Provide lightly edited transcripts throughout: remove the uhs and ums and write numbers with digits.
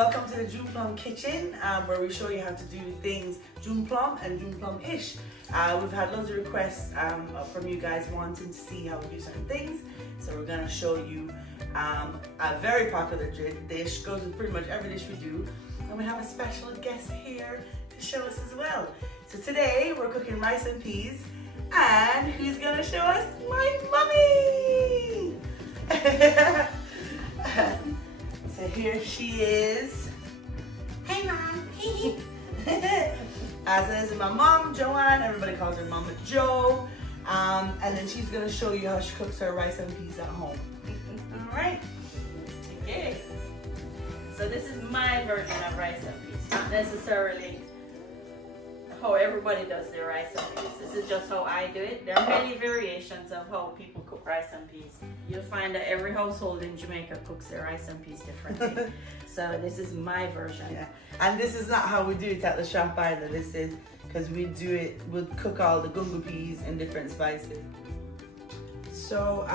welcome to the June Plum Kitchen, where we show you how to do things June Plum and June Plum-ish. We've had loads of requests from you guys wanting to see how we do certain things, so we're going to show you a very popular dish, goes with pretty much every dish we do, and we have a special guest here to show us as well. So today we're cooking rice and peas, and who's going to show us? My mummy! So here she is. Hey Mom! As is my mom, Joanne. Everybody calls her Momma Jo. And then she's going to show you how she cooks her rice and peas at home. All right. Okay. So this is my version of rice and peas. Not necessarily how everybody does their rice and peas. This is just how I do it. There are many variations of how people cook rice and peas. You'll find that every household in Jamaica cooks their rice and peas differently. So this is my version. Yeah. And this is not how we do it at the shop either. This is because we'll cook all the gungo peas in different spices. So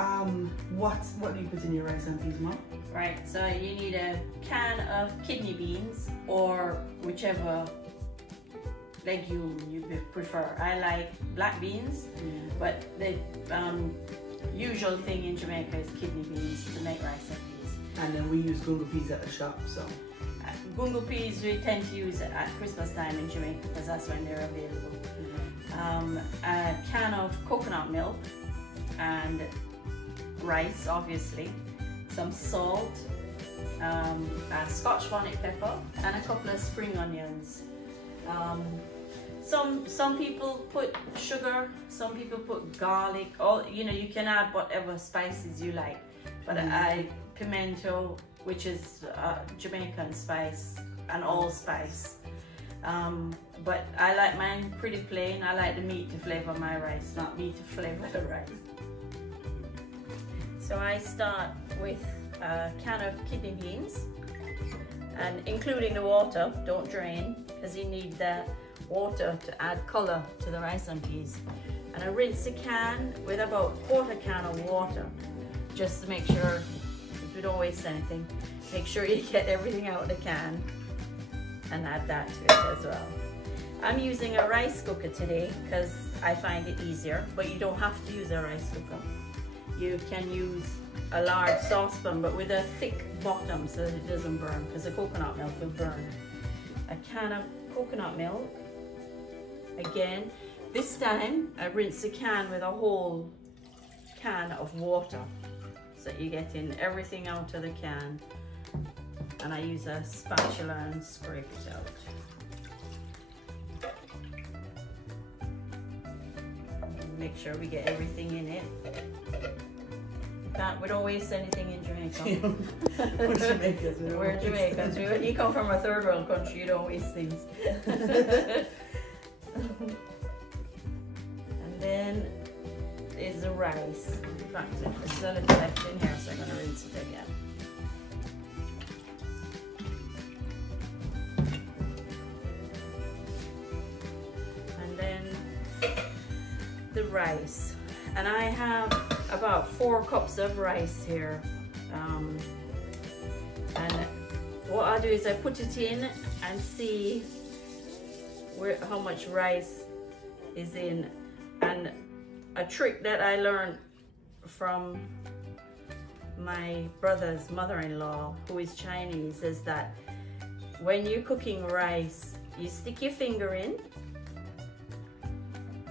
what do you put in your rice and peas, Mom? Right, so you need a can of kidney beans or whichever legume you prefer. I like black beans, but the usual thing in Jamaica is kidney beans to make rice and peas. And then we use gungo peas at the shop, so. Gungo peas we tend to use at Christmas time in Jamaica because that's when they're available. A can of coconut milk and rice, obviously, some salt, a Scotch bonnet pepper, and a couple of spring onions. Some people put sugar, some people put garlic, you can add whatever spices you like. But pimento, which is Jamaican spice, an allspice. But I like mine pretty plain. I like the meat to flavor my rice, not meat to flavor the rice. So I start with a can of kidney beans, and including the water, don't drain, because you need the water to add color to the rice and peas. And I rinse the can with about a quarter can of water, just to make sure, if we don't waste anything, make sure you get everything out of the can and add that to it as well. I'm using a rice cooker today because I find it easier, but you don't have to use a rice cooker. You can use a large saucepan, but with a thick bottom so that it doesn't burn, because the coconut milk will burn. A can of coconut milk. Again, this time I rinse the can with a whole can of water, so you're getting everything out of the can. And I use a spatula and scrape it out. Make sure we get everything in it. We don't waste anything in Jamaica. We're Jamaicans. We're Jamaicans. When you come from a third world country, you don't waste things. And then is the rice. In fact, there's a little left in here, so I'm going to rinse it again. And then the rice. And I have about 4 cups of rice here. And what I do is I put it in and see how much rice is in. And a trick that I learned from my brother's mother-in-law, who is Chinese, is that when you're cooking rice, you stick your finger in,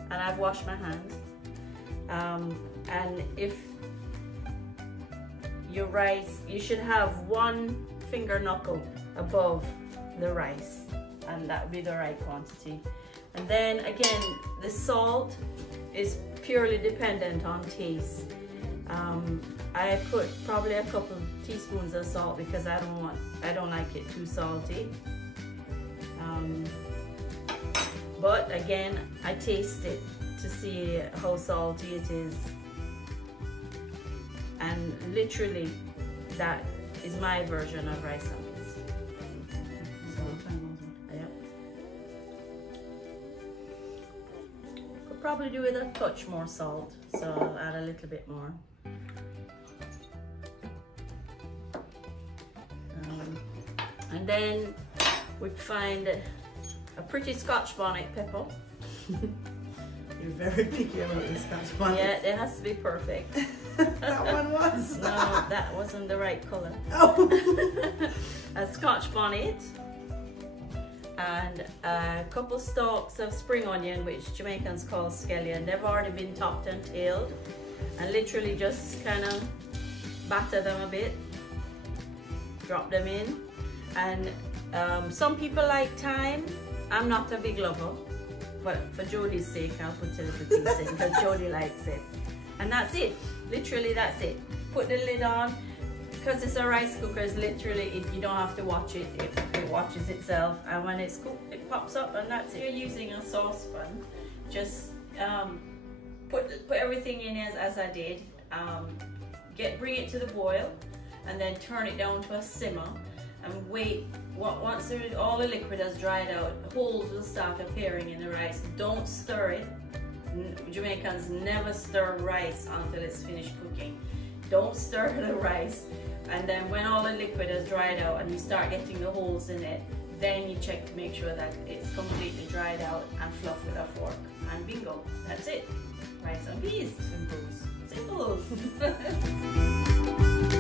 and I've washed my hands, and if your rice, you should have 1 finger knuckle above the rice, and that would be the right quantity. And then again, the salt is purely dependent on taste. I put probably a couple teaspoons of salt because I don't like it too salty. But again, I taste it to see how salty it is. And literally, that is my version of rice and peas. Yep. Could probably do with a touch more salt, so I'll add a little bit more. And And then we'd find a pretty Scotch bonnet pepper. You're very picky about this Scotch bonnet. Yeah, it has to be perfect. That one was? No, that wasn't the right color. Oh. A Scotch bonnet and a couple stalks of spring onion, which Jamaicans call scallion. They've already been topped and tailed, and literally just kind of batter them a bit, drop them in. And some people like thyme. I'm not a big lover, but for Jodie's sake I'll put a little piece in because Jodie likes it. And that's it, literally that's it. Put the lid on. Because it's a rice cooker, it's literally, you don't have to watch it, it watches itself, and when it's cooked it pops up, and that's it. You're using a saucepan, just put everything in as I did, bring it to the boil, and then turn it down to a simmer, and wait. Once all the liquid has dried out, holes will start appearing in the rice. Don't stir it. Jamaicans never stir rice until it's finished cooking. Don't stir the rice. And then when all the liquid has dried out and you start getting the holes in it, then you check to make sure that it's completely dried out, and fluff with a fork. And bingo, that's it. Rice and peas. Simples. Simples.